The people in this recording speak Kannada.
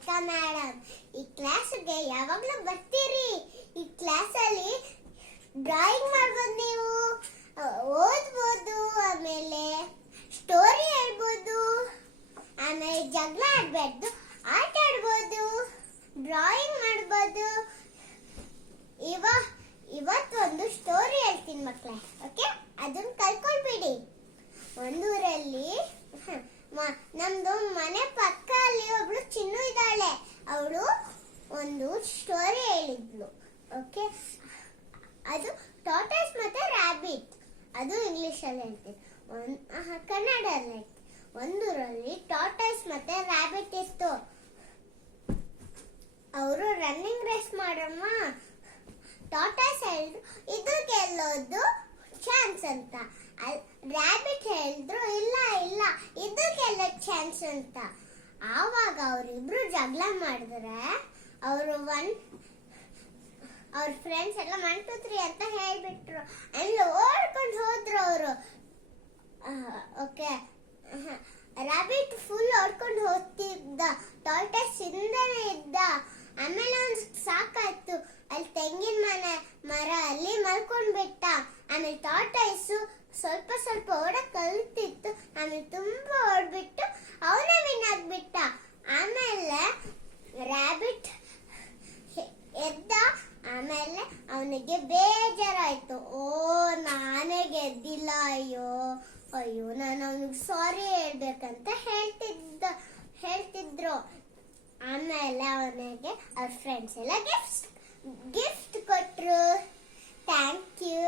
ರೇಖಾ ಮೇಡಮ್. ಈ ಕ್ಲಾಸ್ಗೆ ಯಾವಾಗಲೂ ಬರ್ತೀರಿ. ಈ ಕ್ಲಾಸಲ್ಲಿ ಡ್ರಾಯಿಂಗ್ ಮಾಡ್ಬೋದು, ನೀವು ಓದ್ಬೋದು, ಆಮೇಲೆ ಸ್ಟೋರಿ ಹೇಳ್ಬೋದು, ಆಮೇಲೆ ಜಗಳ ಆಡಬಾರ್ದು, ಆಟ ಆಡ್ಬೋದು, ಡ್ರಾಯಿಂಗ್ ಮಾಡ್ಬೋದು. ಇವತ್ತೊಂದು ಸ್ಟೋರಿ ಹೇಳ್ತೀನಿ ಮಕ್ಕಳೇ, ಓಕೆ? ಅದನ್ನ ಕಲ್ಕೊಳ್ಬೇಡಿ. ಒಂದೂರಲ್ಲಿ ನಮ್ದು ಮನೆ ಪಕ್ಕ ಅಲ್ಲಿ ಒಬ್ಳು ಚಿನ್ನು ಇದ್ದಾಳೆ. ಅವಳು ಒಂದು ಸ್ಟೋರಿ ಹೇಳಿದ್ಲು, ಓಕೆ? ಅದು ಟಾರ್ಟಾಸ್ ಮತ್ತೆ ರ್ಯಾಬಿಟ್. ಅದು ಇಂಗ್ಲಿಷ್ ಅಲ್ಲಿ ಹೇಳ್ತೀನಿ, ಕನ್ನಡದಲ್ಲಿ ಹೇಳ್ತೀನಿ. ಒಂದೂರಲ್ಲಿ ಟಾರ್ಟಾಸ್ ಮತ್ತೆ ರ್ಯಾಬಿಟ್ ಇತ್ತು. ಅವರು ರನ್ನಿಂಗ್ ರೇಸ್ ಮಾಡಮ್ಮ. ಟಾರ್ಟಾಸ್ ಹೇಳಿದ್ರು ಇದು ಗೆಲ್ಲೋದು ಚಾನ್ಸ್ ಅಂತ. ರ್ಯಾಬಿಟ್ ಹೇಳಿದ್ರು ಇಲ್ಲ ಇಲ್ಲ ಇದು ಗೆಲ್ಲೋ ಚಾನ್ಸ್ ಅಂತ. ಆವಾಗ ಅವರಿಬ್ರು ಜಗಳ ಮಾಡಿದ್ರೆ ಅವ್ರ ಫ್ರೆಂಡ್ಸ್ ಎಲ್ಲ 1 2 3 ಅಂತ ಹೇಳ್ಬಿಟ್ರು. ಅಲ್ಲಿ ಓಡ್ಕೊಂಡು ಹೋದ್ರು ಅವರು, ಓಕೆ? ರ್ಯಾಬಿಟ್ ಫುಲ್ ಓಡ್ಕೊಂಡು ಹೋಗ್ತಿದ್ದ, ಟಾರ್ಟಾಸ್ ಹಿಂದೆನೇ ಇದ್ದ. ಆಮೇಲೆ ಅವ್ನು ಸಾಕಾಯ್ತು, ಅಲ್ಲಿ ತೆಂಗಿನ ಮರ ಅಲ್ಲಿ ಮಲ್ಕೊಂಡ್ ಬಿಟ್ಟ. ಆಮೇಲೆ ಟಾರ್ಟಾಯ್ಸು ಸ್ವಲ್ಪ ಸ್ವಲ್ಪ ಓಡಕ್ ಕಲ್ತಿತ್ತು. ಆಮೇಲೆ ತುಂಬಾ ಓಡ್ಬಿಟ್ಟು ಅವನೇ ವಿನ್ ಆಗ್ಬಿಟ್ಟ. ಆಮೇಲೆ ರ್ಯಾಬಿಟ್ ಎದ್ದ. ಆಮೇಲೆ ಅವನಿಗೆ ಬೇಜಾರಾಯ್ತು, ಓ ನಾನೇ ಗೆದ್ದಿಲ್ಲ, ಅಯ್ಯೋ ಅಯ್ಯೋ ನಾನು ಅವನಿಗೆ ಸಾರಿ ಹೇಳ್ಬೇಕಂತ ಹೇಳ್ತಿದ್ರು. ಆಮೇಲೆ ಅವನಿಗೆ ಅವ್ರ ಫ್ರೆಂಡ್ಸ್ ಎಲ್ಲ ಗಿಫ್ಟ್ ಕೊಟ್ರು. Thank you.